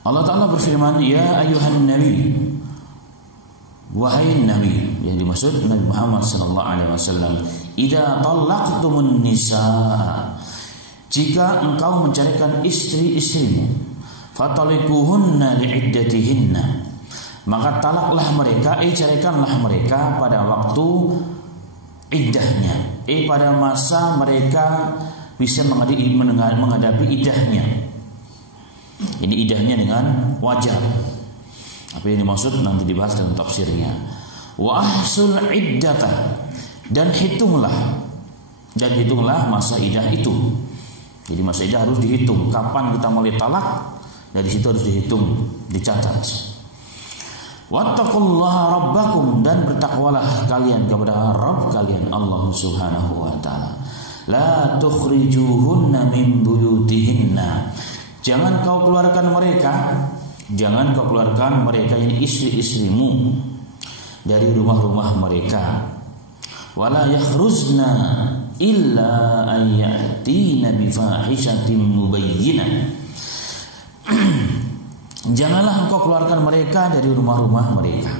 Allah Ta'ala berfirman, ya ayuhan nabi, wahai nabi, yang dimaksud Nabi Muhammad sallallahu alaihi wasallam, idza talaqtumun nisaa, jika engkau menceraikan istri-istrimu, fatalikuhunna li'iddatihinna, maka talaklah mereka, ceraikanlah mereka pada waktu iddahnya, pada masa mereka bisa menghadapi iddahnya. Ini idahnya dengan wajar. Apa yang dimaksud nanti dibahas dalam tafsirnya. Wa ahsul iddata, dan hitunglah masa idah itu. Jadi masa idah harus dihitung. Kapan kita mulai talak, dari situ harus dihitung, dicatat. Wattaqullaha rabbakum, dan bertakwalah kalian kepada Rabb kalian Allah Subhanahu wa taala. La tukhrijuhunna min buyutihinna, jangan kau keluarkan mereka ini istri-istrimu dari rumah-rumah mereka. Wala yakhruzna illa ayyatina bifahishatin mubayyinah, janganlah engkau keluarkan mereka dari rumah-rumah mereka.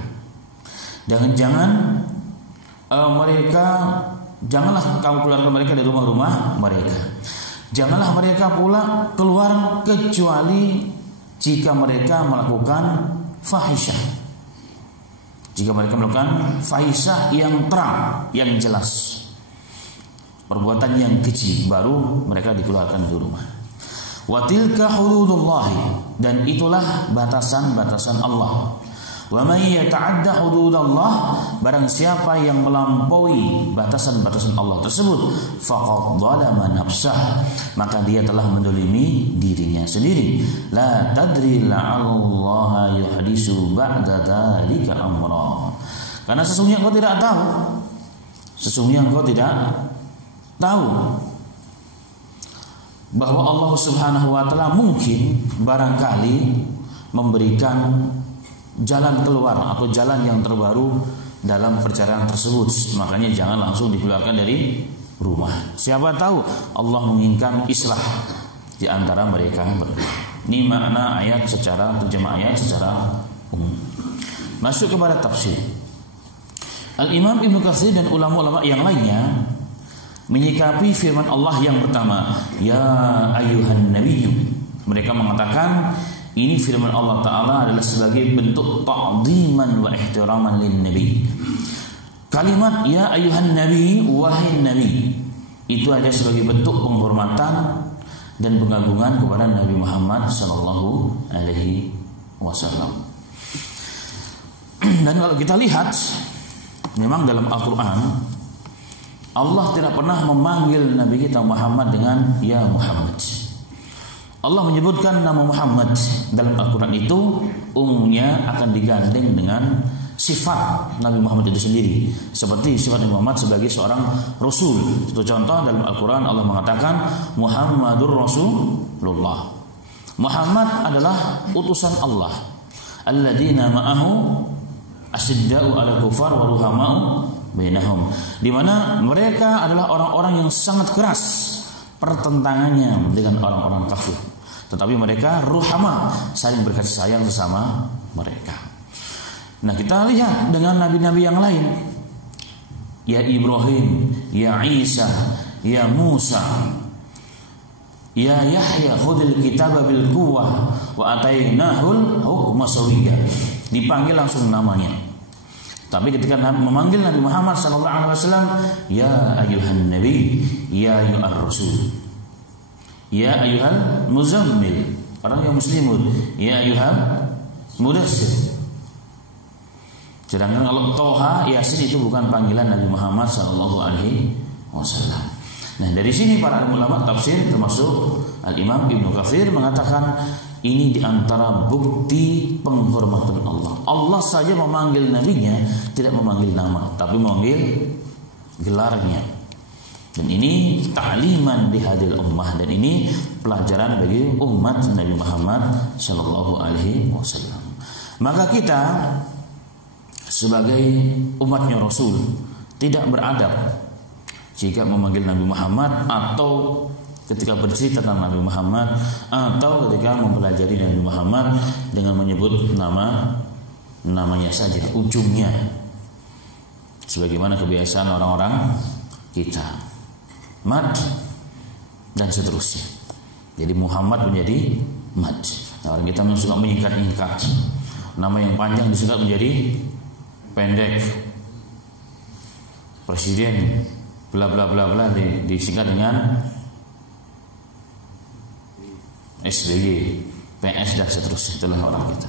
Janganlah kau keluarkan mereka dari rumah-rumah mereka. Janganlah mereka pula keluar kecuali jika mereka melakukan fahisyah. Jika mereka melakukan fahisyah yang terang, yang jelas, perbuatan yang keji, baru mereka dikeluarkan dari rumah. Wa tilka hududullahi, dan itulah batasan-batasan Allah. Wa may yata'adda hududallah, barang siapa yang melampaui batasan-batasan Allah tersebut, faqad zalama nafsah, maka dia telah mendolimi dirinya sendiri. La tadri la'allaha yuhdisu ba'da dzalika amra, karena sesungguhnya engkau tidak tahu bahwa Allah Subhanahu wa taala mungkin barangkali memberikan jalan keluar atau jalan yang terbaru dalam perceraian tersebut. Makanya jangan langsung dikeluarkan dari rumah. Siapa tahu Allah menginginkan islah di antara mereka berdua. Ini makna ayat secara terjemah ayat secara umum. Masuk kepada tafsir. Al-Imam Ibnu Katsir dan ulama-ulama yang lainnya menyikapi firman Allah yang pertama, ya ayyuhan nabiyyu. Mereka mengatakan ini firman Allah Ta'ala adalah sebagai bentuk ta'ziman wa ihtiraman lin nabi. Kalimat ya ayyuhan nabi, wahai nabi, itu ada sebagai bentuk penghormatan dan pengagungan kepada Nabi Muhammad sallallahu alaihi wasallam. Dan kalau kita lihat, memang dalam Al-Qur'an Allah tidak pernah memanggil Nabi kita Muhammad dengan ya Muhammad. Allah menyebutkan nama Muhammad dalam Al-Quran itu umumnya akan digandeng dengan sifat Nabi Muhammad itu sendiri, seperti sifat Nabi Muhammad sebagai seorang Rasul. Itu contoh dalam Al-Quran Allah mengatakan Muhammadur Rasulullah. Muhammad adalah utusan Allah. Alladzina ma'ahu asyidda'u 'alal kufar wa ruhama'u bainahum, di mana mereka adalah orang-orang yang sangat keras pertentangannya dengan orang-orang kafir, tetapi mereka ruhama, saling berkasih sayang sesama mereka. Nah, kita lihat dengan nabi-nabi yang lain, ya Ibrahim, ya Isa, ya Musa, ya Yahya khudil kitaba bil quwwah wa atainahul hukma sawiyya, dipanggil langsung namanya. Tapi ketika memanggil Nabi Muhammad SAW, ya ayuhan nabi, ya ayuhar rasul, ya ayuhal muzammil, orang yang muslimun, ya ayuhal mudassir. Sedangkan kalau Toha, Yasin itu bukan panggilan Nabi Muhammad SAW. Nah, dari sini para ulama tafsir termasuk Al-Imam Ibnu Katsir mengatakan ini diantara bukti penghormatan Allah. Allah saja memanggil nabinya, tidak memanggil nama, tapi memanggil gelarnya. Dan ini ta'liman bihadil ummah, dan ini pelajaran bagi umat Nabi Muhammad sallallahu alaihi wasallam. Maka kita sebagai umatnya Rasul tidak beradab jika memanggil Nabi Muhammad atau ketika bercerita tentang Nabi Muhammad atau ketika mempelajari Nabi Muhammad dengan menyebut namanya saja, ujungnya, sebagaimana kebiasaan orang-orang kita, mad dan seterusnya. Jadi Muhammad menjadi mad. Nah, orang kita suka menyingkat-nyingkat, nama yang panjang disingkat menjadi pendek. Presiden bla bla bla bla disingkat dengan SBY, PS dan seterusnya. Itulah orang kita.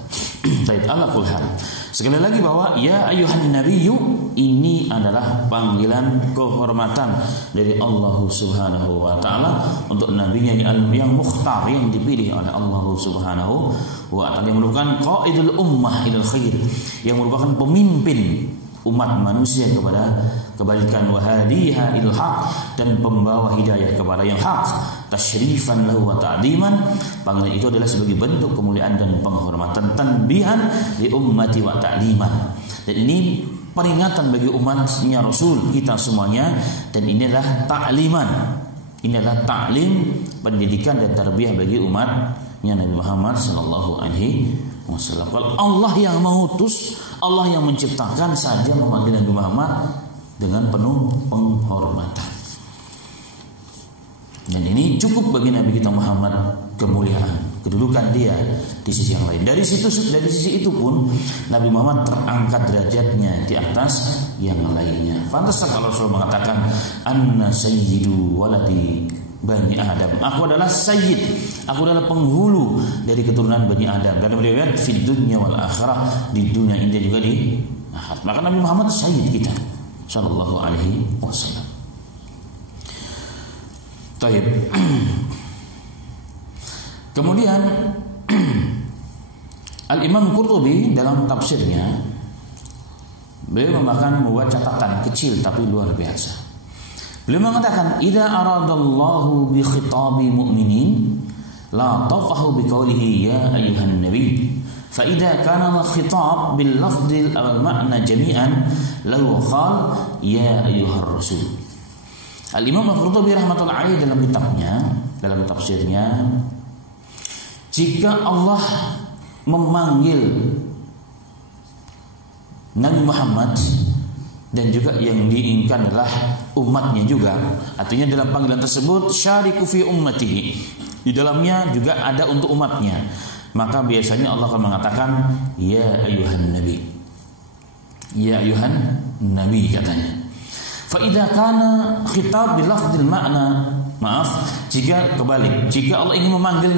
Baik, ala kulli hal. Sekali lagi bahwa ya ayuhan nabiyyu ini adalah panggilan kehormatan dari Allah Subhanahu wa taala untuk nabinya yang mukhtar, yang dipilih oleh Allah Subhanahu wa taala, yang merupakan qaidul ummah ilal khair, yang merupakan pemimpin umat manusia kepada kebaikan, wahadiha ilal haq, dan pembawa hidayah kepada yang hak, tasyrifan lahu wa ta'diman. Panggilan itu adalah sebagai bentuk kemuliaan dan penghormatan, tanbihan li ummati wa ta'liman, dan ini peringatan bagi umatnya Rasul kita semuanya, dan inilah ta'liman, inilah ta'lim, pendidikan dan tarbiyah bagi umatnya Nabi Muhammad sallallahu alaihi wasallam. Kalau Allah yang mengutus, Allah yang menciptakan saja memanggil Nabi Muhammad dengan penuh penghormatan. Dan ini cukup bagi Nabi kita Muhammad kemuliaan, kedudukan dia di sisi yang lain. Dari sisi itu pun Nabi Muhammad terangkat derajatnya di atas yang lainnya. Pantas kalau Rasul mengatakan anna sayyidu waladi Bani Adam, aku adalah sayyid, aku adalah penghulu dari keturunan Bani Adam. Dan beliau fi dunya wal akhirah, di dunia ini juga di akhirat. Maka Nabi Muhammad sayyid kita sallallahu alaihi wasallam. Baik. Kemudian Al-Imam Qurtubi dalam tafsirnya, beliau membuat catatan kecil tapi luar biasa. Beliau mengatakan, "Idza aradallahu bi khitabi mu'minin la tafahu bi qawlihi ya ayyuhan nabiy, fa idza kana al-khitab bil lafdh al ma'na jami'an law qala ya ayyuhar rasul." Al-Imam Al-Qurtubi rahmatullahi alaihi dalam kitabnya, dalam tafsirnya, jika Allah memanggil Nabi Muhammad dan juga yang diinginkan adalah umatnya juga, artinya dalam panggilan tersebut syariku fi ummatihi, di dalamnya juga ada untuk umatnya, maka biasanya Allah akan mengatakan ya ayuhan nabi, ya ayuhan nabi katanya. Fa idza kana khitab bil lafdzil ma'na, maaf, jika kebalik, jika Allah ingin memanggil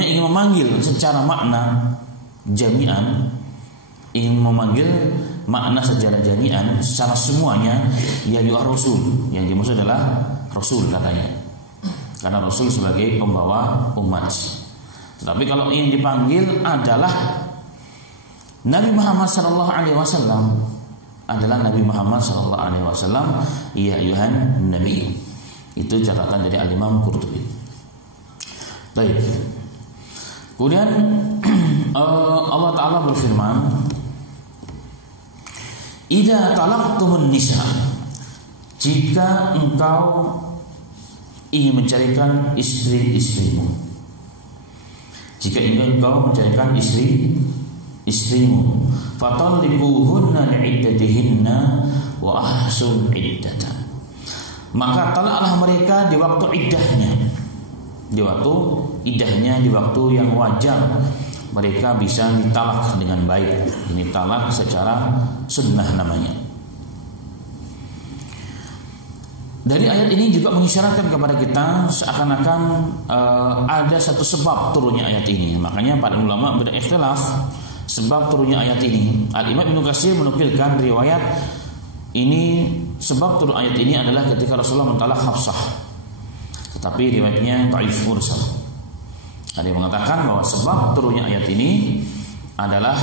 ingin memanggil secara makna jami'an, ingin memanggil makna secara jami'an, secara semuanya, ya yu'ar rasul, yang dimaksud adalah rasul katanya, karena rasul sebagai pembawa umat. Tetapi kalau yang dipanggil adalah Nabi Muhammad sallallahu alaihi wasallam, adalah Nabi Muhammad sallallahu alaihi wasallam, ya ayuhan nabi. Itu catatan dari Al-Imam Qurtubi. Baik. Kemudian Allah Ta'ala berfirman, "Idza talaqtumun nisa", jika engkau ingin mencarikan istri-istrimu, jika ingin engkau mencarikan istrimu, fatalliquhunna li'iddatihinna wa ahsul iddata, maka talaklah mereka di waktu iddahnya, di waktu yang wajar mereka bisa ditalak dengan baik. Ini talak secara sunnah namanya. Dari ayat ini juga mengisyaratkan kepada kita seakan-akan ada satu sebab turunnya ayat ini. Makanya para ulama berikhtilaf sebab turunnya ayat ini. Al-Imam Ibnu Katsir menukilkan riwayat ini, sebab turun ayat ini adalah ketika Rasulullah mentalak Hafsah, tetapi riwayatnya dhaif mursal. Ada yang mengatakan bahwa sebab turunnya ayat ini adalah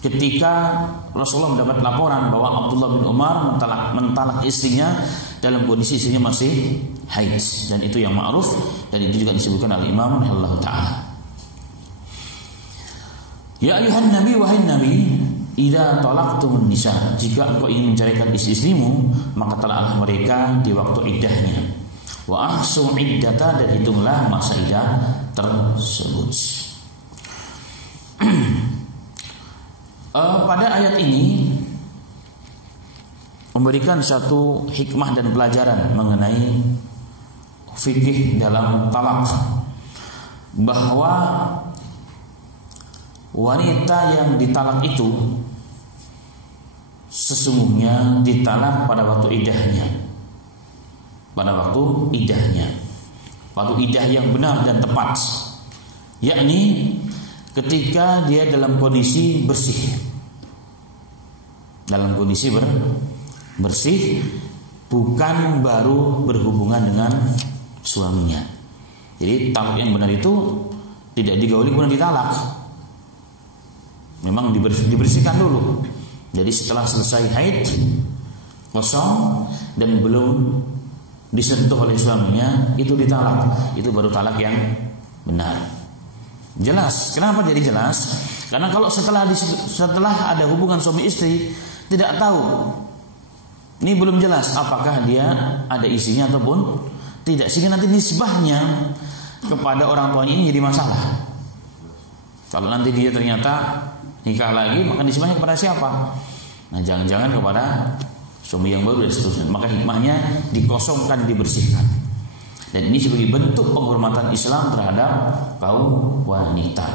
ketika Rasulullah mendapat laporan bahwa Abdullah bin Umar mentalak istrinya dalam kondisi istrinya masih haid, dan itu yang ma'ruf, dan itu juga disebutkan oleh Imam rahimahullah ta'ala. Ya ayuhan nabi, wahai nabi, idza talaqtumun nisa, jika engkau ingin menceraikan istri-istrimu, maka talaklah mereka di waktu iddahnya. Wa ahsu iddata, dan hitunglah masa iddah tersebut. Pada ayat ini memberikan satu hikmah dan pelajaran mengenai fikih dalam talak, bahwa wanita yang ditalak itu sesungguhnya ditalak pada waktu iddahnya, waktu iddah yang benar dan tepat, yakni ketika dia dalam kondisi bersih, bersih, bukan baru berhubungan dengan suaminya. Jadi talak yang benar itu tidak digauli kemudian ditalak, memang dibersihkan dulu. Jadi setelah selesai haid, kosong dan belum disentuh oleh suaminya, itu ditalak, itu baru talak yang benar. Jelas. Kenapa jadi jelas? Karena kalau setelah ada hubungan suami istri tidak tahu, ini belum jelas apakah dia ada isinya ataupun tidak, sehingga nanti nisbahnya kepada orang tuanya ini jadi masalah. Kalau nanti dia ternyata nikah lagi, maka nisbahnya kepada siapa? Nah, jangan-jangan kepada suami yang baru dan seterusnya. Maka hikmahnya dikosongkan, dibersihkan. Dan ini sebagai bentuk penghormatan Islam terhadap kaum wanita.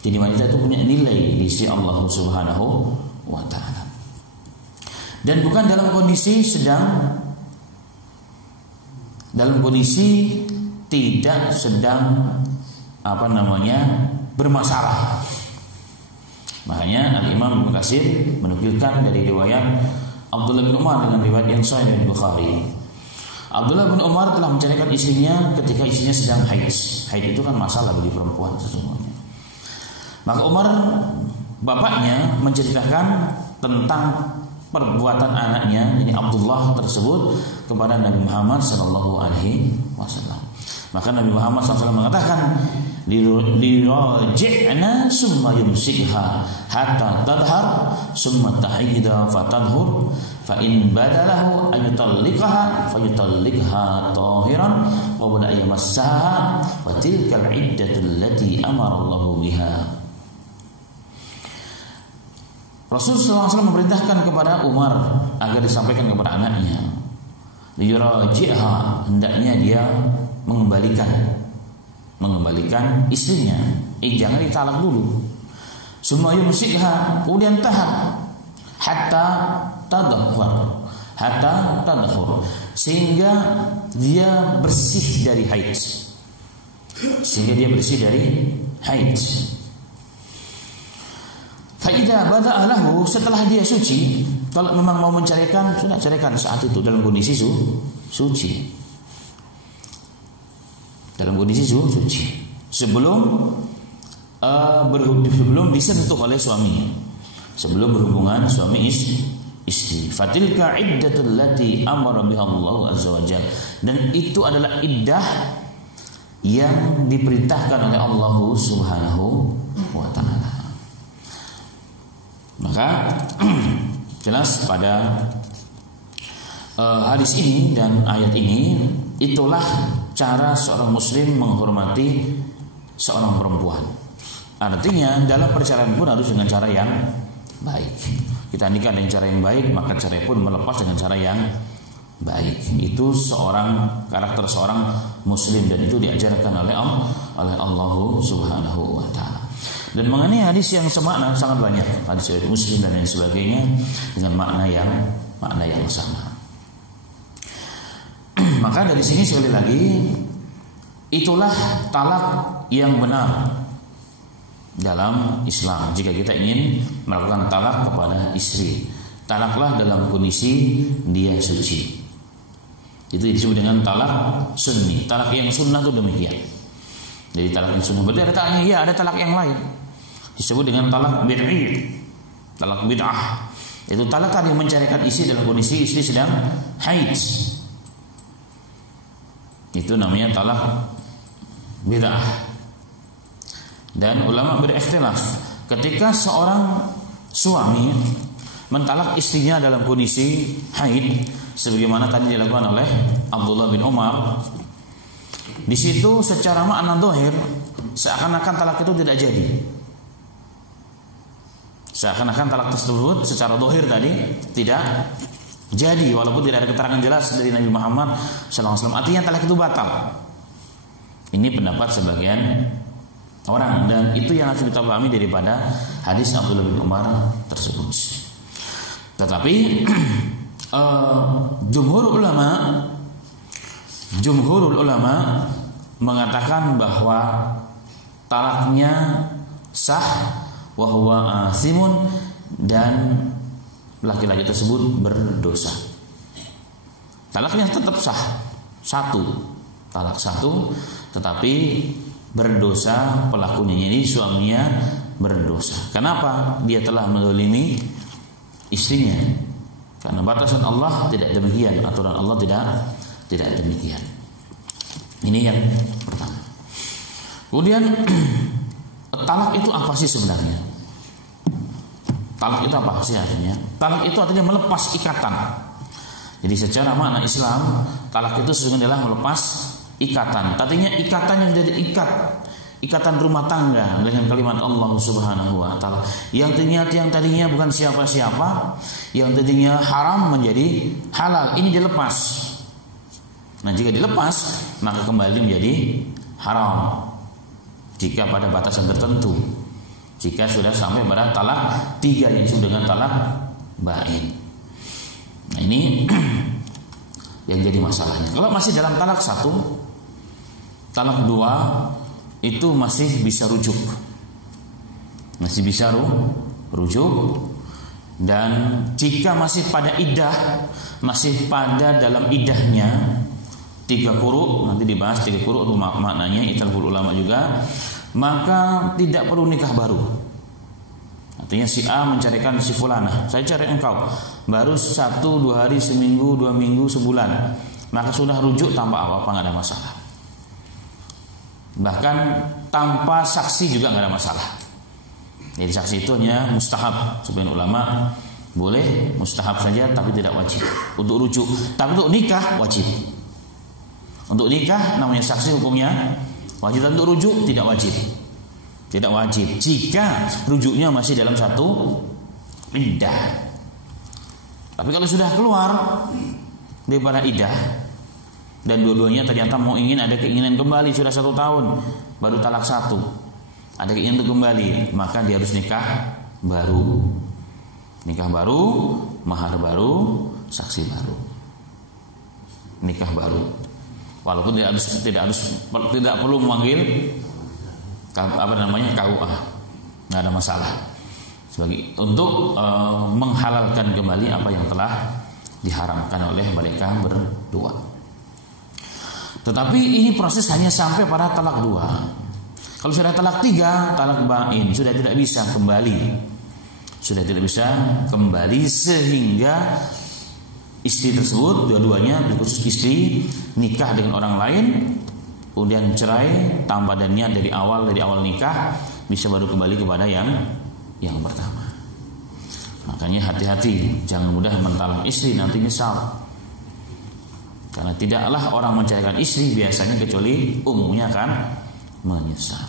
Jadi wanita itu punya nilai di sisi Allah Subhanahu wa ta'ala. Dan bukan dalam kondisi tidak sedang bermasalah. Makanya Al-Imam Ibnu Katsir menukilkan dari riwayat Abdullah bin Umar dengan riwayat yang sahih dari Bukhari. Abdullah bin Umar telah menceraikan istrinya ketika istrinya sedang haid. Haid itu kan masalah bagi perempuan sesungguhnya. Maka Umar, bapaknya, menceritakan tentang perbuatan anaknya, ini Abdullah tersebut, kepada Nabi Muhammad SAW. Maka Nabi Muhammad SAW mengatakan, liraji'na summa yumsikha hatta tadhar summa tahida fatadhur fa in badalahu ayutalliqaha fayutalliqha tahiran wa bada yamassaha wa tilkal iddatul lati amara Allah biha. Rasulullah SAW memerintahkan kepada Umar agar disampaikan kepada anaknya, liraji'ha, hendaknya dia mengembalikan istrinya, jangan ditalak dulu. Summa yumsikha, kemudian tahan hatta tadhhur, sehingga dia bersih dari haid. Fa idza bada'a lahu, setelah dia suci, kalau memang mau menceraikan, sudah ceraikan saat itu dalam kondisi suci. Sebelum disentuh oleh suaminya, sebelum berhubungan suami istri. Fatilka iddatul lati amara biha Allah azza wajalla, dan itu adalah iddah yang diperintahkan oleh Allah Subhanahu wa ta'ala. Maka jelas pada hadis ini dan ayat ini, itulah cara seorang muslim menghormati seorang perempuan. Artinya dalam perceraian pun harus dengan cara yang baik. Kita nikah dengan cara yang baik, maka cerai pun melepas dengan cara yang baik. Itu karakter seorang muslim, dan itu diajarkan oleh Allah Subhanahu wa ta'ala. Dan mengenai hadis yang semakna sangat banyak, hadis riwayat Muslim dan lain sebagainya dengan makna yang sama. Maka dari sini sekali lagi, itulah talak yang benar dalam Islam. Jika kita ingin melakukan talak kepada istri, talaklah dalam kondisi dia suci. Itu disebut dengan talak sunni. Talak yang sunnah itu demikian. Jadi talak yang sunnah berarti ada talaknya, ya ada talak yang lain, disebut dengan talak bid'i, talak bid'ah. Itu talak yang menceraikan istri dalam kondisi istri sedang haid. Itu namanya talak bid'ah. Dan ulama berikhtilaf ketika seorang suami mentalak istrinya dalam kondisi haid, sebagaimana tadi dilakukan oleh Abdullah bin Umar, di situ secara makna zahir seakan-akan talak itu tidak jadi. Seakan-akan talak tersebut secara zahir tadi tidak jadi, walaupun tidak ada keterangan jelas dari Nabi Muhammad SAW. Artinya talak itu batal. Ini pendapat sebagian orang, dan itu yang harus kita pahami daripada hadis Abdullah bin Umar tersebut. Tetapi jumhurul ulama mengatakan bahwa talaknya sah wa huwa asimun, dan laki-laki tersebut berdosa. Talaknya tetap sah, talak satu, tetapi berdosa pelakunya, ini suaminya berdosa. Kenapa? Dia telah menzalimi istrinya. Karena batasan Allah tidak demikian, aturan Allah tidak demikian. Ini yang pertama. Kemudian talak itu apa sih sebenarnya? Talak itu apa sih artinya? Talak itu artinya melepas ikatan. Jadi secara makna Islam, talak itu sesungguhnya adalah melepas ikatan. Artinya ikatan yang jadi ikatan rumah tangga dengan kalimat Allah Subhanahu wa taala. Yang tadinya bukan siapa-siapa, yang tadinya haram menjadi halal, ini dilepas. Nah, jika dilepas, maka kembali menjadi haram jika pada batasan tertentu. Jika sudah sampai pada talak 3 yang disebut dengan talak bain. Nah, ini yang jadi masalahnya. Kalau masih dalam talak 1, talak 2 itu masih bisa rujuk. Masih bisa rujuk. Dan jika masih pada iddah, masih pada dalam iddahnya 3 quru, nanti dibahas 3 quru itu maknanya, ikhtilaful ulama juga, maka tidak perlu nikah baru. Artinya si A mencarikan si fulanah, saya cari engkau, baru 1, 2 hari, seminggu, 2 minggu, sebulan, maka sudah rujuk tanpa apa-apa, nggak ada masalah. Bahkan tanpa saksi juga nggak ada masalah. Jadi saksi itu hanya mustahab. Sebagian ulama boleh mustahab saja, tapi tidak wajib untuk rujuk. Tapi untuk nikah wajib. Untuk nikah namanya saksi hukumnya wajib, tapi untuk rujuk tidak wajib. Tidak wajib jika rujuknya masih dalam satu iddah. Tapi kalau sudah keluar daripada iddah dan dua-duanya ternyata ada keinginan kembali, sudah 1 tahun baru talak 1, ada keinginan untuk kembali, maka dia harus nikah baru, mahar baru, saksi baru, nikah baru. Walaupun tidak perlu memanggil KUA, nggak ada masalah, untuk menghalalkan kembali apa yang telah diharamkan oleh mereka berdua. Tetapi ini proses hanya sampai pada talak 2. Kalau sudah talak 3, talak bain, sudah tidak bisa kembali, sehingga istri tersebut, dua-duanya, khusus istri, nikah dengan orang lain, kemudian cerai tanpa ada niat dari awal nikah, bisa baru kembali kepada yang pertama. Makanya hati-hati, jangan mudah mentalak istri, nanti nyesal. Karena tidaklah orang menceraikan istri biasanya kecuali umumnya akan menyesal.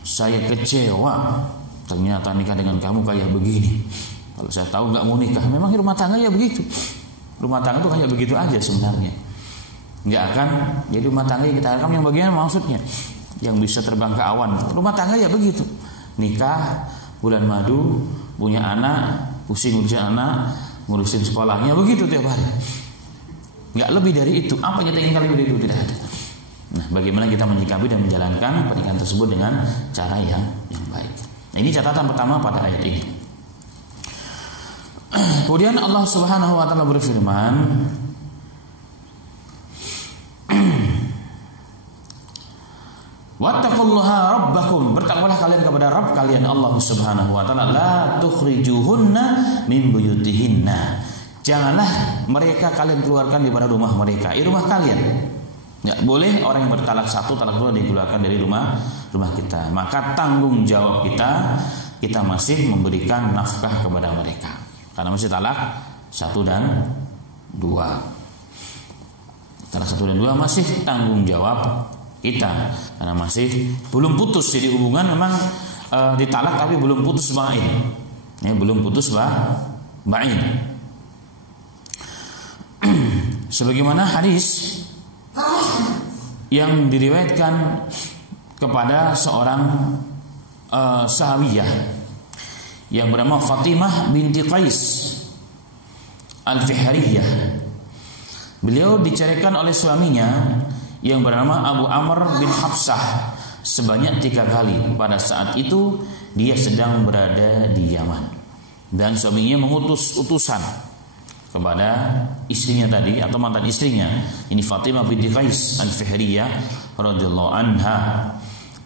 Saya kecewa, ternyata nikah dengan kamu kayak begini. Kalau saya tahu nggak mau nikah. Memang rumah tangga ya begitu. Rumah tangga tuh kayak begitu aja sebenarnya. Nggak akan jadi rumah tangga yang kita harapkan yang bagian maksudnya, yang bisa terbang ke awan. Rumah tangga ya begitu. Nikah, bulan madu, punya anak, pusing ngurusin anak, ngurusin sekolahnya, begitu tiap hari. Nggak lebih dari itu. Apa yang kita inginkan lebih dari itu? Tidak ada. Nah, bagaimana kita menyikapi dan menjalankan pernikahan tersebut dengan cara yang baik. Nah, ini catatan pertama pada ayat ini. Kemudian Allah Subhanahu wa taala berfirman, wattaqullaha rabbakum, bertakwalah kalian kepada Rabb kalian Allah Subhanahu wa taala, la tukhrijuhunna min buyutihinna. Janganlah mereka kalian keluarkan daripada rumah mereka, rumah kalian. Nggak boleh orang yang bertalak 1, talak 2 dikeluarkan dari rumah kita. Maka tanggung jawab kita kita masih memberikan nafkah kepada mereka karena masih talak 1 dan 2. Talak 1 dan 2 masih tanggung jawab kita karena masih belum putus. Jadi hubungan memang ditalak tapi belum putus ba'in. Ya, belum putus ba'in. Sebagaimana hadis yang diriwayatkan kepada seorang sahabiyah yang bernama Fatimah binti Qais Al-Fihriyah. Beliau diceraikan oleh suaminya yang bernama Abu Amr bin Hafsah sebanyak 3 kali. Pada saat itu dia sedang berada di Yaman dan suaminya mengutus utusan kepada istrinya tadi atau mantan istrinya, ini Fatimah binti Qais Al-Fihriyah radhiyallahu anha.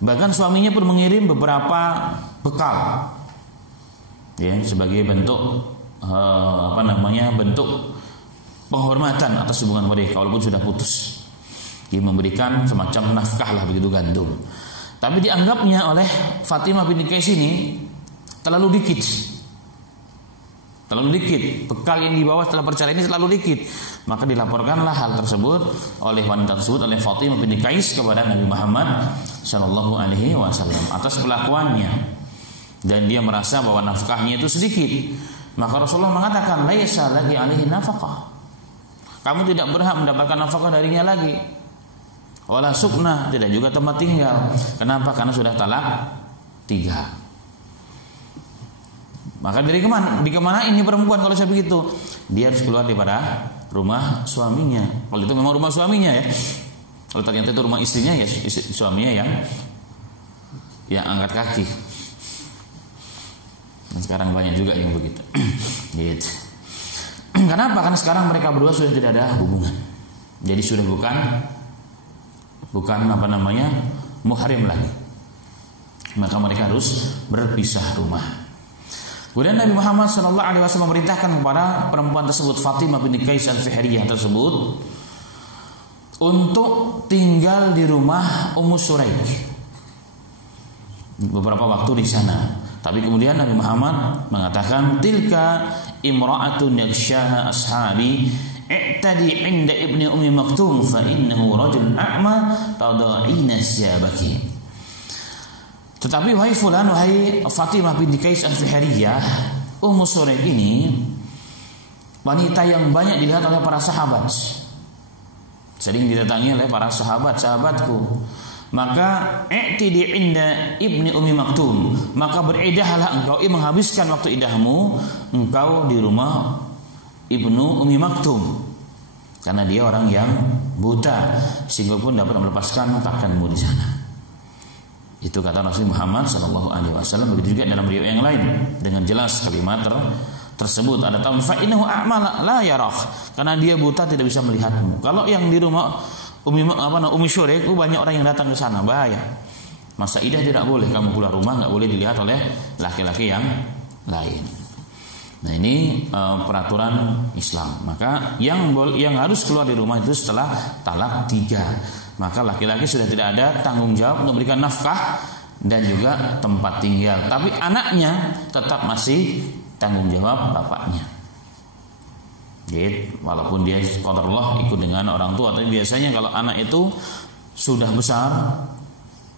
Bahkan suaminya pun mengirim beberapa bekal ya sebagai bentuk bentuk penghormatan atas hubungan mereka walaupun sudah putus. Dia memberikan semacam nafkah lah begitu, gandum. Tapi dianggapnya oleh Fatimah binti Qais ini terlalu dikit. Bekal yang dibawa setelah perceraian ini terlalu dikit. Maka dilaporkanlah hal tersebut oleh wanita tersebut, oleh Fatimah binti Qais kepada Nabi Muhammad Shallallahu Alaihi Wasallam atas kelakuannya. Dan dia merasa bahwa nafkahnya itu sedikit. Maka Rasulullah mengatakan, laisa lagi alaihi nafkah. Kamu tidak berhak mendapatkan nafkah darinya lagi. Wala sukna, tidak juga tempat tinggal. Kenapa? Karena sudah talak 3. Maka dari kemana ini perempuan kalau saya begitu? Dia harus keluar daripada rumah suaminya. Kalau itu memang rumah suaminya ya. Kalau ternyata itu rumah istrinya ya suaminya yang angkat kaki. Dan sekarang banyak juga yang begitu. Gitu. Kenapa? Karena sekarang mereka berdua sudah tidak ada hubungan. Jadi sudah bukan muhrim lagi. Maka mereka harus berpisah rumah. Kemudian Nabi Muhammad SAW memerintahkan kepada perempuan tersebut, Fatimah binti Qais Al-Fihriyah tersebut, untuk tinggal di rumah Ummu Suraik beberapa waktu di sana. Tapi kemudian Nabi Muhammad mengatakan, tilka imra'atun yakshaha ashabi i'tadi 'inda ibni Ummi Maktum fa innahu rajulun a'ma tada'ina siyabaki. Tetapi wahai fulan, wahai Fatimah binti Qais Al-Fihriyah, Ummu Suraik ini wanita yang banyak dilihat oleh para sahabat, sering didatangi oleh para sahabatku. Maka i'tidi inda ibni Ummi Maktum, maka beridahlah engkau, menghabiskan waktu idahmu engkau di rumah Ibnu Ummi Maktum, karena dia orang yang buta sehingga pun dapat melepaskan pakaianmu di sana. Itu kata Rasul Muhammad SAW. Begitu juga dalam riwayat yang lain dengan jelas kalimat tersebut ada tahun fa innahu a'ma la yarah, karena dia buta tidak bisa melihatmu. Kalau yang di rumah Ummi Suraik banyak orang yang datang ke sana, bahaya. Masa idah tidak boleh kamu keluar rumah, enggak boleh dilihat oleh laki-laki yang lain. Nah ini peraturan Islam. Maka yang harus keluar di rumah itu setelah talak 3. Maka laki-laki sudah tidak ada tanggung jawab untuk memberikan nafkah dan juga tempat tinggal. Tapi anaknya tetap masih tanggung jawab bapaknya. Gitu. Walaupun dia qadarullah ikut dengan orang tua, tapi biasanya kalau anak itu sudah besar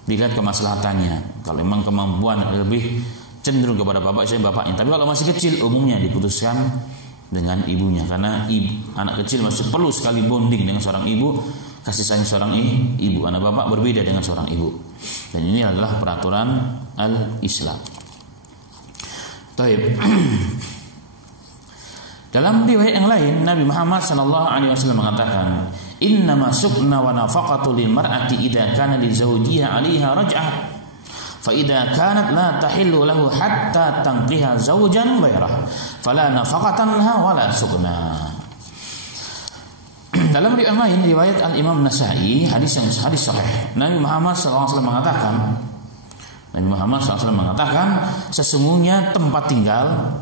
dilihat kemaslahatannya. Kalau memang kemampuan lebih cenderung kepada bapaknya. Tapi kalau masih kecil umumnya diputuskan dengan ibunya, karena anak kecil masih perlu sekali bonding dengan seorang ibu, kasih sayang seorang ibu. Anak bapak berbeda dengan seorang ibu. Dan ini adalah peraturan al-Islam. Taib. Dalam riwayat yang lain Nabi Muhammad SAW mengatakan, innama sukna wa nafaqatu lil mar'ati idza kana li zawjiha 'alaiha raj'ah fa idza kanat la tahillu lahu hatta tanqiha zawjan ghairah fala nafaqatan laha wala sukna. Dalam riwayat lain, riwayat Al-Imam Nasa'i, hadis sahih, Nabi Muhammad SAW mengatakan, sesungguhnya tempat tinggal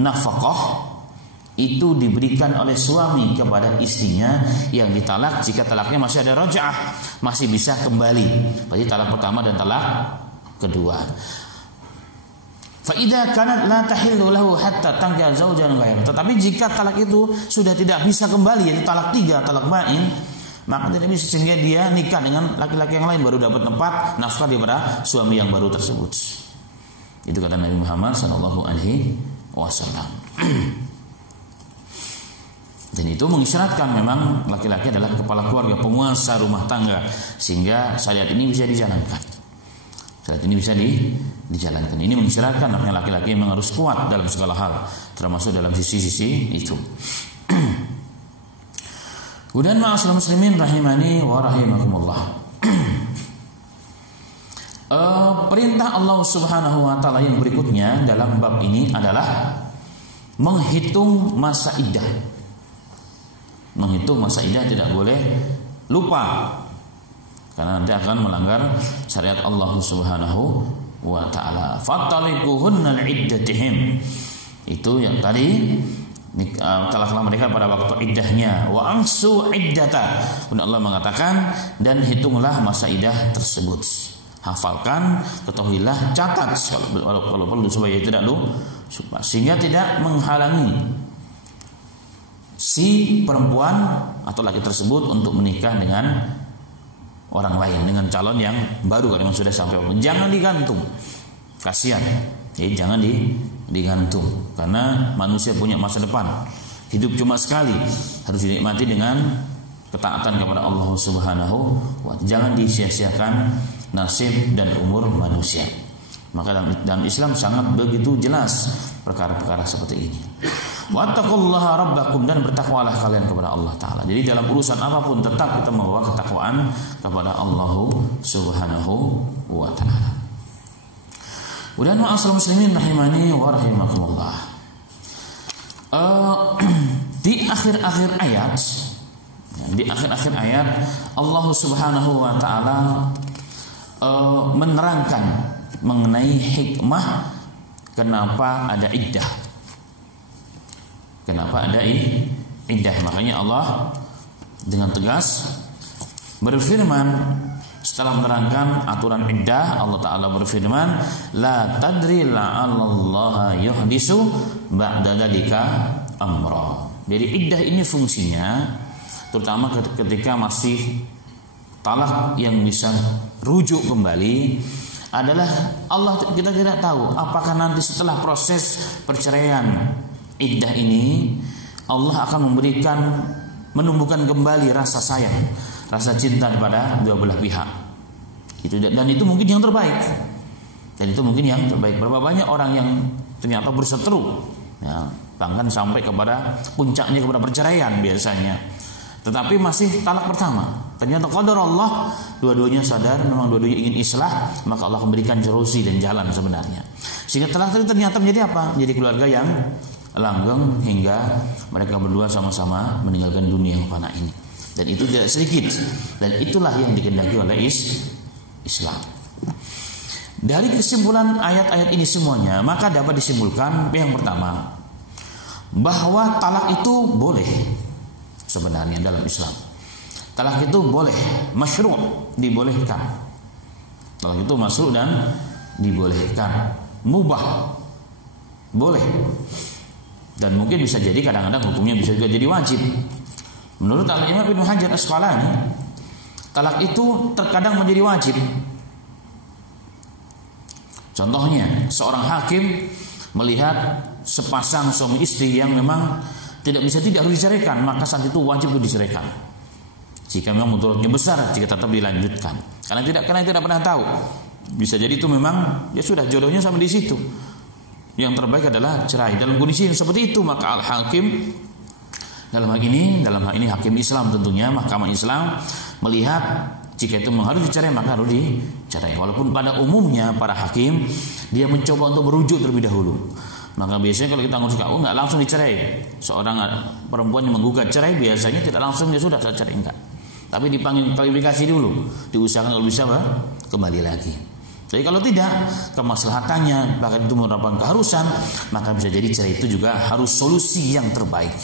nafkah itu diberikan oleh suami kepada istrinya yang ditalak jika talaknya masih ada raj'ah, masih bisa kembali. Berarti talak pertama dan talak kedua. Fa idza kanat la tahillu lahu hatta tankiha zaujan ghairu. Tetapi jika talak itu sudah tidak bisa kembali, yaitu talak 3, talak bain, maka tidak bisa, sehingga dia nikah dengan laki-laki yang lain baru dapat tempat nafkah daripada suami yang baru tersebut. Itu kata Nabi Muhammad sallallahu alaihi wasallam. Dan itu mengisyaratkan memang laki-laki adalah kepala keluarga, penguasa rumah tangga, sehingga syariat ini bisa dijalankan. Syariat ini bisa dijalankan. Ini mengisyaratkan namanya laki-laki memang harus kuat dalam segala hal, termasuk dalam sisi-sisi itu. Kemudian ma'asyiral muslimin rahimani wa rahimakumullah. Perintah Allah Subhanahu wa taala yang berikutnya dalam bab ini adalah menghitung masa iddah. Menghitung masa iddah tidak boleh lupa, karena nanti akan melanggar syariat Allah Subhanahu wa taala. Fatalikuhunna iddatihim. Itu yang tadi, talaklah mereka pada waktu iddahnya. Wa angsu iddata. Kemudian Allah mengatakan, dan hitunglah masa iddah tersebut. Hafalkan, ketahuilah, catat kalau perlu supaya tidak lupa, sehingga tidak menghalangi si perempuan atau laki tersebut untuk menikah dengan orang lain, dengan calon yang baru kalau memang sudah sampai waktu. Jangan digantung, kasihan. Jadi jangan digantung, karena manusia punya masa depan, hidup cuma sekali, harus dinikmati dengan ketaatan kepada Allah Subhanahu wa taala. Jangan disia-siakan nasib dan umur manusia. Maka dalam Islam sangat begitu jelas perkara-perkara seperti ini. Wattaqullaha rabbakum, dan bertakwalah kalian kepada Allah taala. Jadi dalam urusan apapun tetap kita membawa ketakwaan kepada Allah Subhanahu wa taala. Kemudian ma'asyiral muslimin rahimani wa rahimakumullah. Di akhir-akhir ayat Allah Subhanahu wa taala menerangkan mengenai hikmah kenapa ada iddah. Kenapa ada iddah? Makanya Allah dengan tegas berfirman setelah menerangkan aturan iddah, Allah taala berfirman, la tadri la'allallaha yuhdisu ba'da dzalika amra. Jadi iddah ini fungsinya terutama ketika masih talak yang bisa rujuk kembali adalah kita tidak tahu apakah nanti setelah proses perceraian iddah ini Allah akan menumbuhkan kembali rasa sayang, rasa cinta kepada dua belah pihak. Dan itu mungkin yang terbaik. Berapa banyak orang yang ternyata berseteru, ya, bahkan sampai kepada puncaknya kepada perceraian biasanya. Tetapi masih talak pertama. Ternyata qadar Allah, dua-duanya sadar memang dua-duanya ingin islah, maka Allah memberikan solusi dan jalan sebenarnya. Sehingga talak itu ternyata menjadi apa? Menjadi keluarga yang langgeng hingga mereka berdua sama-sama meninggalkan dunia yang fana ini. Dan itu tidak sedikit. Dan itulah yang dikehendaki oleh Islam. Dari kesimpulan ayat-ayat ini semuanya, maka dapat disimpulkan yang pertama, bahwa talak itu boleh sebenarnya dalam Islam. Talak itu boleh, masyru', dibolehkan. Talak itu masyru' dan dibolehkan, mubah, boleh. Dan mungkin bisa jadi kadang-kadang hukumnya bisa juga jadi wajib. Menurut Al-Imam Ibnu Hajar Asqalani, talak itu terkadang menjadi wajib. Contohnya, seorang hakim melihat sepasang suami istri yang memang tidak harus diceraikan, maka saat itu wajib diceraikan. Jika memang mudaratnya besar, jika tetap dilanjutkan. Karena tidak pernah tahu. Bisa jadi itu memang ya sudah jodohnya sampai di situ. Yang terbaik adalah cerai. Dalam kondisi yang seperti itu, maka al-hakim dalam hal ini hakim Islam tentunya, mahkamah Islam melihat jika itu harus dicerai, maka harus dicerai. Walaupun pada umumnya para hakim dia mencoba untuk merujuk terlebih dahulu. Maka biasanya kalau kita nggak langsung dicerai. Seorang perempuan yang menggugat cerai biasanya tidak langsung ya sudah saya cerai, enggak. Tapi dipanggil klarifikasi dulu, diusahakan kalau bisa kembali lagi. Jadi kalau tidak, kemaslahatannya bahkan itu merupakan keharusan, maka bisa jadi cerai itu juga harus solusi yang terbaik.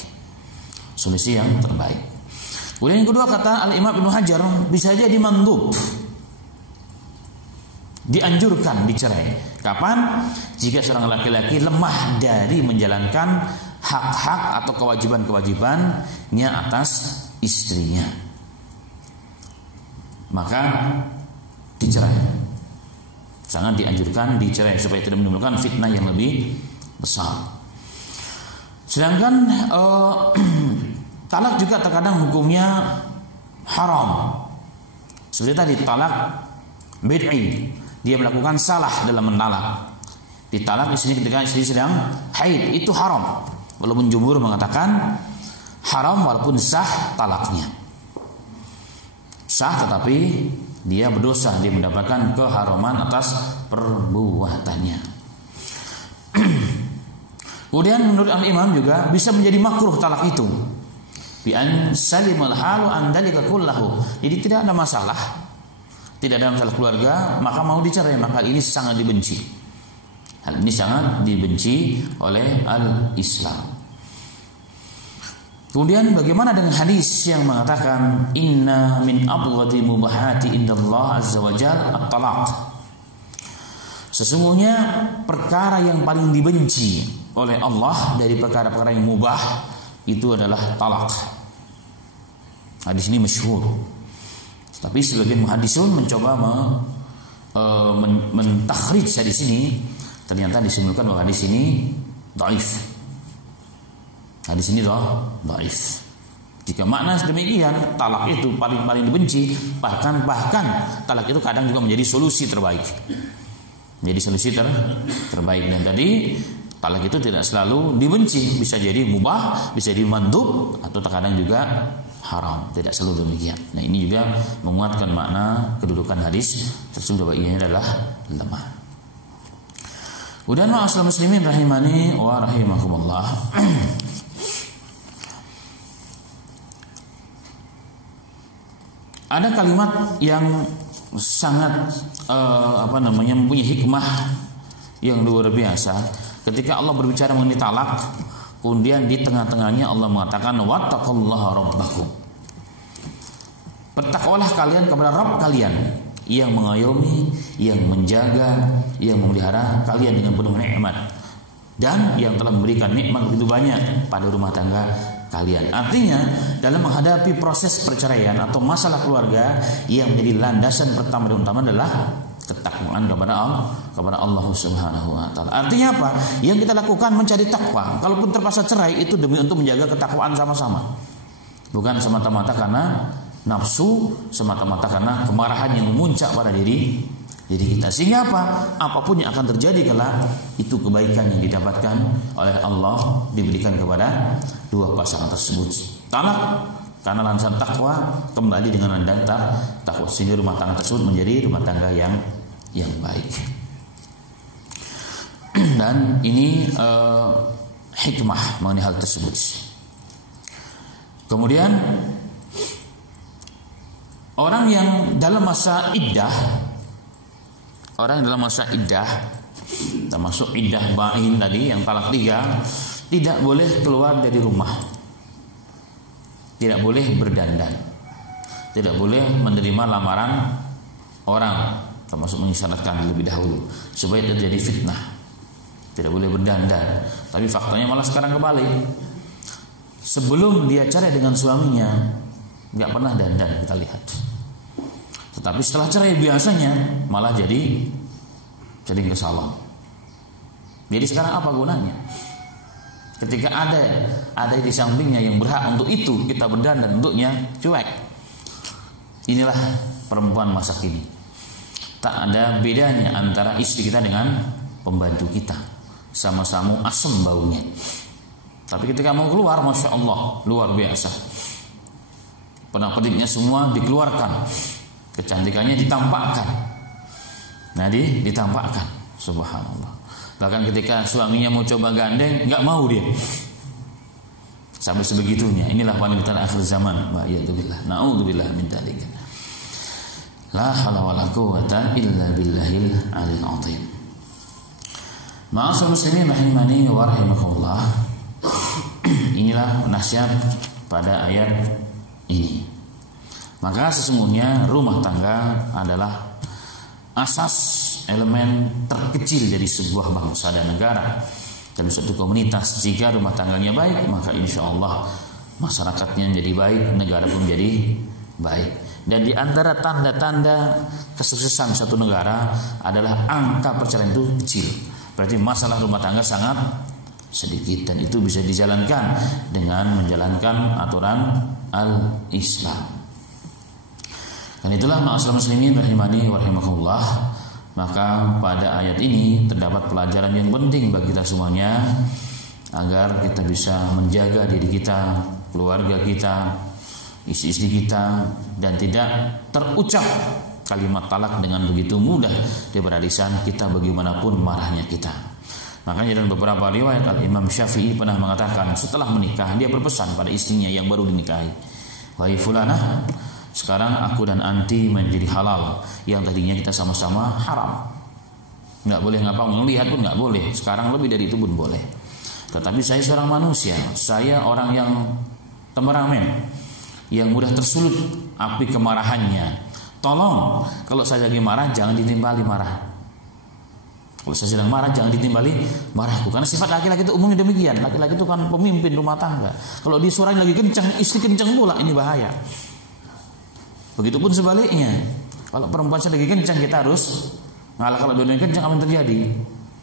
Solusi yang terbaik. Kemudian yang kedua kata Al-Imam Ibnu Hajar, bisa jadi mandub. dianjurkan dicerai. Kapan? Jika seorang laki-laki lemah dari menjalankan hak-hak atau kewajiban-kewajibannya atas istrinya, maka dicerai. Sangat dianjurkan dicerai supaya tidak menimbulkan fitnah yang lebih besar. Sedangkan talak juga terkadang hukumnya haram. Seperti tadi talak bid'i, dia melakukan salah dalam mentalak. Ditalak di sini ketika istri sedang haid, itu haram. Walaupun jumhur mengatakan haram walaupun sah talaknya. Sah tetapi dia berdosa, dia mendapatkan keharaman atas perbuatannya. Kemudian menurut al-imam juga bisa menjadi makruh talak itu. Bi an salimal halu an dalika kullahu. Jadi tidak ada masalah. Tidak ada masalah keluarga, maka mau dicerai, maka ini sangat dibenci. Hal ini sangat dibenci oleh al-Islam. Kemudian bagaimana dengan hadis yang mengatakan inna min abghadhi mubahati indallah azza wa jalla at-talaq. Sesungguhnya perkara yang paling dibenci oleh Allah dari perkara-perkara yang mubah itu adalah talak. Hadis ini masyhur. Tapi sebagian muhaddisun mencoba mentakhrij hadis ini, ternyata disebutkan bahwa hadis ini dhaif. Hadis ini dhaif. Jika makna demikian, talak itu paling dibenci, bahkan talak itu kadang juga menjadi solusi terbaik. Menjadi solusi terbaik. Dan tadi talak itu tidak selalu dibenci, bisa jadi mubah, bisa jadi mandub, atau terkadang juga haram, tidak selalu demikian. Nah, ini juga menguatkan makna kedudukan hadis tersebut bahwa ini adalah lemah. Kemudian ma'asyiral muslimin rahimani wa rahimakumullah. Ada kalimat yang sangat mempunyai hikmah yang luar biasa ketika Allah berbicara mengenai talak. Kemudian di tengah-tengahnya Allah mengatakan wattaqullaha rabbakum. Bertakwalah kalian kepada Rabb kalian yang mengayomi, yang menjaga, yang memelihara kalian dengan penuh nikmat, dan yang telah memberikan nikmat begitu banyak pada rumah tangga kalian. Artinya dalam menghadapi proses perceraian atau masalah keluarga, yang menjadi landasan pertama dan utama adalah ketakwaan kepada Allah Subhanahu wa taala. Artinya apa? Yang kita lakukan mencari takwa. Kalaupun terpaksa cerai itu demi untuk menjaga ketakwaan sama-sama. Bukan semata-mata karena nafsu, semata-mata karena kemarahan yang memuncak pada diri kita. Sehingga apa? Apapun yang akan terjadi kelak, itu kebaikan yang didapatkan oleh Allah diberikan kepada dua pasangan tersebut. Talak karena landasan takwa, kembali dengan landasan takwa, sehingga rumah tangga tersebut menjadi rumah tangga yang baik. Dan ini hikmah mengenai hal tersebut. Kemudian orang yang dalam masa iddah, termasuk iddah bain tadi yang talak 3, tidak boleh keluar dari rumah, tidak boleh berdandan, tidak boleh menerima lamaran orang, termasuk mengisyaratkan lebih dahulu supaya terjadi fitnah. Tidak boleh berdandan. Tapi faktanya malah sekarang kebalik. Sebelum dia cerai dengan suaminya nggak pernah dandan, kita lihat. Tetapi setelah cerai biasanya malah jadi sering ke salon. Jadi sekarang apa gunanya? Ketika ada di sampingnya yang berhak untuk itu, kita berdandan untuknya, cuek. Inilah perempuan masa kini. Tak ada bedanya antara istri kita dengan pembantu kita. Sama-sama asem baunya. Tapi ketika mau keluar, Masya Allah, luar biasa. Pernak-perniknya semua dikeluarkan, kecantikannya ditampakkan. Nah, ditampakkan, subhanallah. Bahkan ketika suaminya mau coba gandeng, nggak mau dia. Sampai sebegitunya. Inilah wanita akhir zaman. Wa'iyadzubillah. Na'udzubillah min dzalik. La haula wala quwwata illa billahil aliyil azim. Ma'asyiral muslimin rahimani wa rahimakumullah. Inilah nasihat pada ayat ini. Maka sesungguhnya rumah tangga adalah asas elemen terkecil dari sebuah bangsa dan negara, dan suatu komunitas. Jika rumah tangganya baik, maka insya Allah masyarakatnya menjadi baik, negara pun menjadi baik. Dan di antara tanda-tanda kesuksesan satu negara adalah angka perceraian itu kecil. Berarti masalah rumah tangga sangat sedikit, dan itu bisa dijalankan dengan menjalankan aturan al-Islam. Dan itulah ma'asyiral muslimin rahimani wa rahimakumullah. Maka pada ayat ini terdapat pelajaran yang penting bagi kita semuanya, agar kita bisa menjaga diri kita, keluarga kita, istri-istri kita, dan tidak terucap kalimat talak dengan begitu mudah daripada lisan kita bagaimanapun marahnya kita. Makanya dalam beberapa riwayat Al-Imam Syafi'i pernah mengatakan setelah menikah dia berpesan pada istrinya yang baru dinikahi, "Wahai fulanah, sekarang aku dan anti menjadi halal, yang tadinya kita sama-sama haram. Nggak boleh ngapa-ngapa, melihat pun nggak boleh. Sekarang lebih dari itu pun boleh. Tetapi saya seorang manusia, saya orang yang temperamen, yang mudah tersulut api kemarahannya. Tolong kalau saya lagi marah jangan ditimbali marah. Kalau saya sedang marah jangan ditimbali marahku. Karena sifat laki-laki itu umumnya demikian. Laki-laki itu kan pemimpin rumah tangga. Kalau dia suaranya lagi kencang, istri kencang pula, ini bahaya. Begitupun sebaliknya, kalau perempuan lagi kencang kita harus ngalah. Kalau dua-duanya kencang, apa yang terjadi?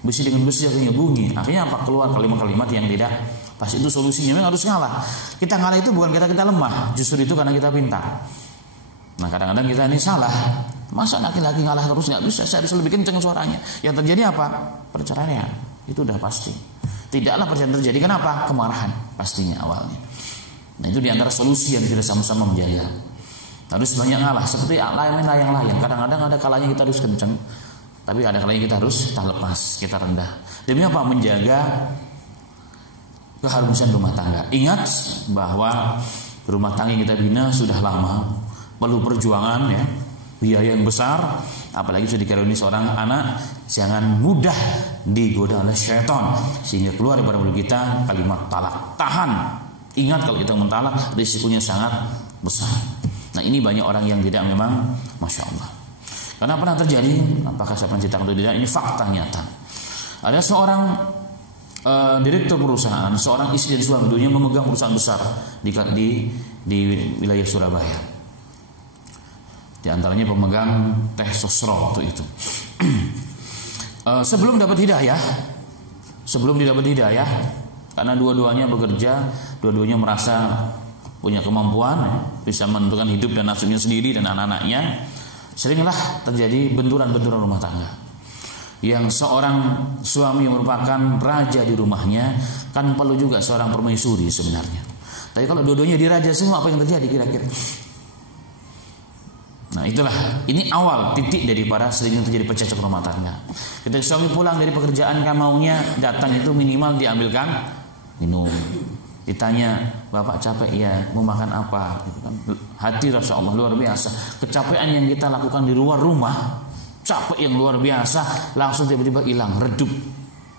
Besi dengan besi akhirnya bunyi. Akhirnya apa? Keluar kalimat-kalimat yang tidak pas. Itu solusinya memang harus ngalah. Kita ngalah itu bukan karena kita lemah, justru itu karena kita pintar. Nah kadang-kadang kita ini salah. Masa laki-laki ngalah terus? Nggak bisa, saya harus lebih kencang suaranya. Yang terjadi apa? Perceraian. Itu udah pasti. Tidaklah perceraian terjadi, kenapa? Kemarahan pastinya awalnya. Nah itu diantara solusi yang kita sama-sama menjaga. Harus banyak ngalah, seperti layang-layang. Kadang-kadang ada kalanya kita harus kencang, tapi ada kalanya kita harus lepas, kita rendah. Demi apa? Menjaga keharusan rumah tangga. Ingat bahwa rumah tangga yang kita bina sudah lama, perlu perjuangan ya, biaya yang besar. Apalagi sudah dikaruniai seorang anak, jangan mudah digoda oleh syaitan sehingga keluar daripada mulut kita kalimat talak. Tahan. Ingat kalau kita mentalak risikonya sangat besar. Nah ini banyak orang yang tidak memang, Masya Allah. Karena pernah terjadi, apakah saya pernah ceritakan atau tidak, ini fakta nyata. Ada seorang direktur perusahaan, seorang istri dan suami, dunia memegang perusahaan besar di wilayah Surabaya. Di antaranya pemegang teh sosro waktu itu. Sebelum dapat hidayah, karena dua-duanya bekerja, dua-duanya merasa punya kemampuan ya, bisa menentukan hidup dan nafsunya sendiri dan anak-anaknya, seringlah terjadi benturan-benturan rumah tangga. Yang seorang suami yang merupakan raja di rumahnya kan perlu juga seorang permaisuri sebenarnya. Tapi kalau dua-duanya diraja semua, apa yang terjadi kira-kira? Nah itulah, ini awal titik daripada seringnya terjadi percekcokan rumah tangga. Ketika suami pulang dari pekerjaan, kan maunya datang itu minimal diambilkan minum. Ditanya, bapak capek ya, mau makan apa? Gitu kan. Hati Masya Allah luar biasa. Kecapean yang kita lakukan di luar rumah, capek yang luar biasa, langsung tiba-tiba hilang, redup,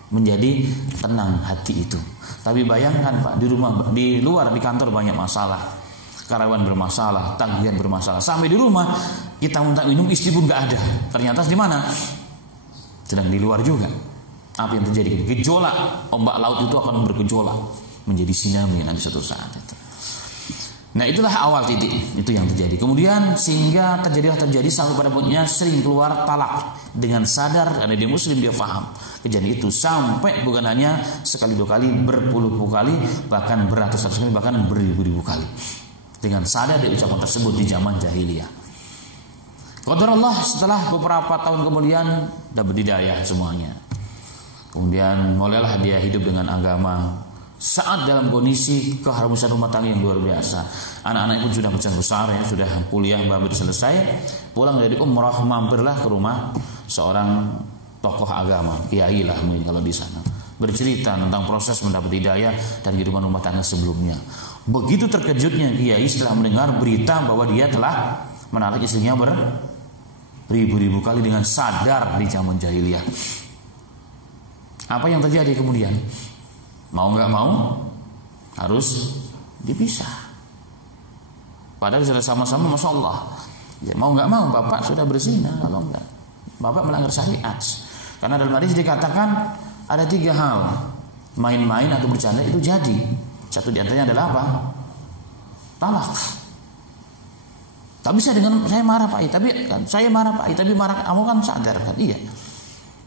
menjadi tenang hati itu. Tapi bayangkan Pak, di rumah, di luar, di kantor banyak masalah, karyawan bermasalah, tagihan bermasalah. Sampai di rumah kita minta minum, istri pun nggak ada. Ternyata di mana? Sedang di luar juga. Apa yang terjadi? Gejolak, ombak laut itu akan bergejolak, menjadi tsunami nanti suatu saat itu. Nah itulah awal titik itu yang terjadi. Kemudian sehingga terjadi sampai pada punya sering keluar talak dengan sadar, karena dia muslim, dia paham kejadian itu, sampai bukan hanya sekali dua kali, berpuluh-puluh kali, bahkan beratus-ratus kali, bahkan beribu-ribu kali. Dengan sadar dia ucapan tersebut di zaman jahiliyah. Qadar Allah, setelah beberapa tahun kemudian dapat hidayah semuanya. Kemudian mulailah dia hidup dengan agama. Saat dalam kondisi keharmonisan rumah tangga yang luar biasa, anak-anak pun sudah besar ya, sudah kuliah, hampir selesai, pulang dari umrah, mampirlah ke rumah seorang tokoh agama, kiai lah mungkin kalau di sana, bercerita tentang proses mendapat hidayah dan kehidupan rumah tangga sebelumnya. Begitu terkejutnya kiai setelah mendengar berita bahwa dia telah menarik istrinya beribu-ribu kali dengan sadar di zaman jahiliyah. Apa yang terjadi kemudian? Mau nggak mau harus dipisah. Padahal sudah sama-sama, Masya Allah. Ya, mau nggak mau bapak sudah berzina, kalau nggak bapak melanggar syariat. Karena dalam hadis dikatakan ada 3 hal, main-main atau bercanda itu jadi. Satu di antaranya adalah apa? Talak. Tak bisa dengan saya marah Pak, tapi marah kamu kan sadar kan? Iya.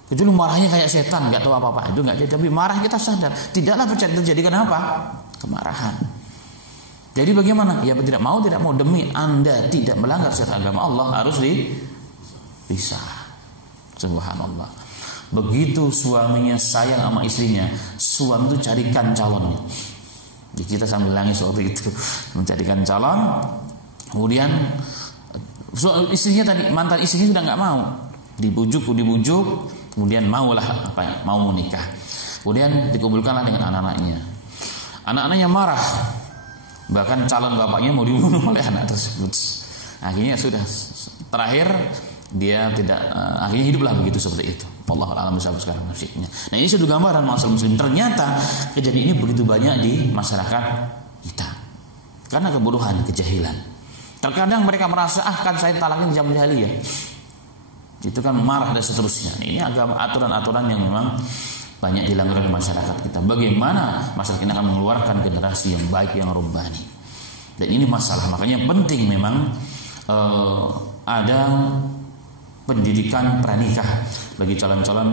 Kecuali marahnya kayak setan, nggak tahu apa-apa, itu nggak jadi. Tapi marah kita sadar, tidaklah terjadi kenapa? Kemarahan. Jadi bagaimana? Ya tidak mau demi Anda tidak melanggar syariat agama Allah harus dipisah. Subhanallah. Begitu suaminya sayang sama istrinya, suami itu carikan calonnya. Jadi kita sambil nangis waktu itu mencarikan calon. Kemudian istrinya tadi, mantan istrinya sudah nggak mau, dibujuk, kemudian mau menikah. Kemudian dikumpulkanlah dengan anak-anaknya. Anak-anaknya marah, bahkan calon bapaknya mau dibunuh oleh anak tersebut. Akhirnya sudah terakhir dia tidak, akhirnya hiduplah begitu seperti itu. Wallahu a'lam bishawab sekarang maksudnya. Nah ini sudah gambaran masalah muslim. Ternyata kejadian ini begitu banyak di masyarakat kita karena kebodohan, kejahilan. Terkadang mereka merasa kan saya talaknya zaman jahiliyah. Itu kan marah dan seterusnya. Ini agama aturan-aturan yang memang banyak dilanggar oleh masyarakat kita. Bagaimana masyarakat kita akan mengeluarkan generasi yang baik, yang rubbani. Dan ini masalah. Makanya penting memang ada pendidikan pranikah bagi calon-calon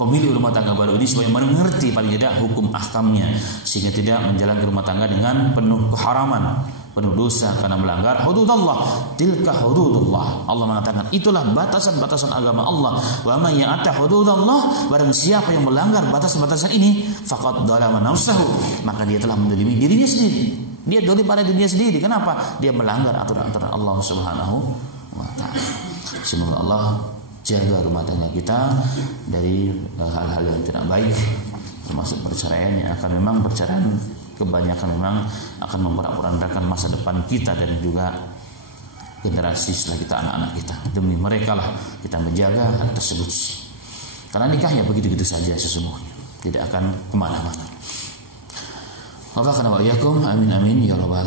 pemilik rumah tangga baru ini supaya mengerti paling tidak hukum ahkamnya, sehingga tidak menjalankan rumah tangga dengan penuh keharaman, penuh dosa karena melanggar hududullah. Tilka hududullah. Allah mengatakan itulah batasan-batasan agama Allah. Wa may ya'ta hududallah, barang siapa yang melanggar batasan-batasan ini faqad dzalama nafsahu, maka dia telah menzalimi dirinya sendiri. Dia dolim pada dirinya sendiri. Kenapa? Dia melanggar aturan-aturan Allah Subhanahu wa ta'ala. Semoga Allah jaga rumah tangga kita dari hal-hal yang tidak baik, termasuk perceraian yang akan memang perceraian kebanyakan memang akan memporak-porandakan masa depan kita dan juga generasi setelah kita, anak-anak kita. Demi mereka lah kita menjaga hal tersebut, karena nikahnya begitu-begitu saja sesungguhnya, tidak akan kemana-mana. Wafaqana wa iyyakum, amin amin ya rabbal